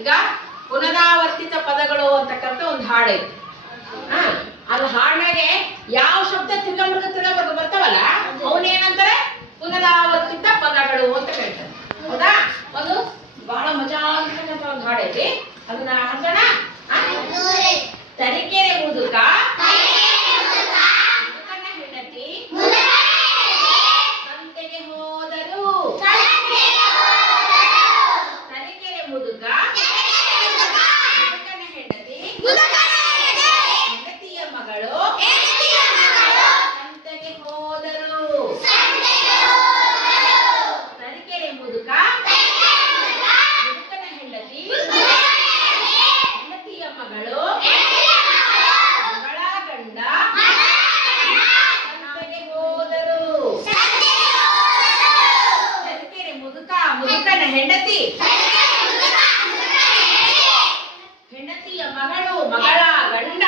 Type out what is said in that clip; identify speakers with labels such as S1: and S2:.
S1: ಈಗ ಪುನರಾವರ್ತಿತ ಪದಗಳು ಅಂತಕ್ಕಂಥ ಒಂದು ಹಾಡೈತಿ ಹಾ ಅಲ್ಲಿ ಹಾಡಿನಾಗೆ ಯಾವ ಶಬ್ದ ತಿರ್ಗಮೃಗ ತಿರ್ಗಮೃಗ ಬರ್ತಾವಲ್ಲ ಅವನೇನಂತಾರೆ ಪುನರಾವರ್ತಿತ ಪದಗಳು ಅಂತ ಕರೀತಾರೆ. ಹೌದಾ? ಒಂದು ಬಹಳ ಮಜಾ ಅಂತಕ್ಕಂಥ ಒಂದು ಹಾಡೈತಿ ಅದನ್ನ ಹಾಡೋಣ ತರೀಕೆರೆ ಮುದುಕ. ಹೆಂಡತಿ. ಸಂತೆಗೆ ಹೋದರು. ತರೀಕೆರೆ ಮುದುಕ. ಹೆಂಡತಿಯ ಮಗಳು? ಸಂತೆಗೆ ಹೋದರು. ಮುದುಕ ಮುದುಕನ ಹೆಂಡತಿ? ಹೆಂಡತಿಯ ಮಗಳು? ಮಗಳ? ಗಂಡ ಸಂತೆಗೆ ಹೋದರು. ತರೀಕೆರೆ ಮುದುಕ ಮುದುಕನ ಹೆಂಡತಿ ಹೆಂಡತಿಯ ಮಗಳು ಮಗಳ ಗಂಡ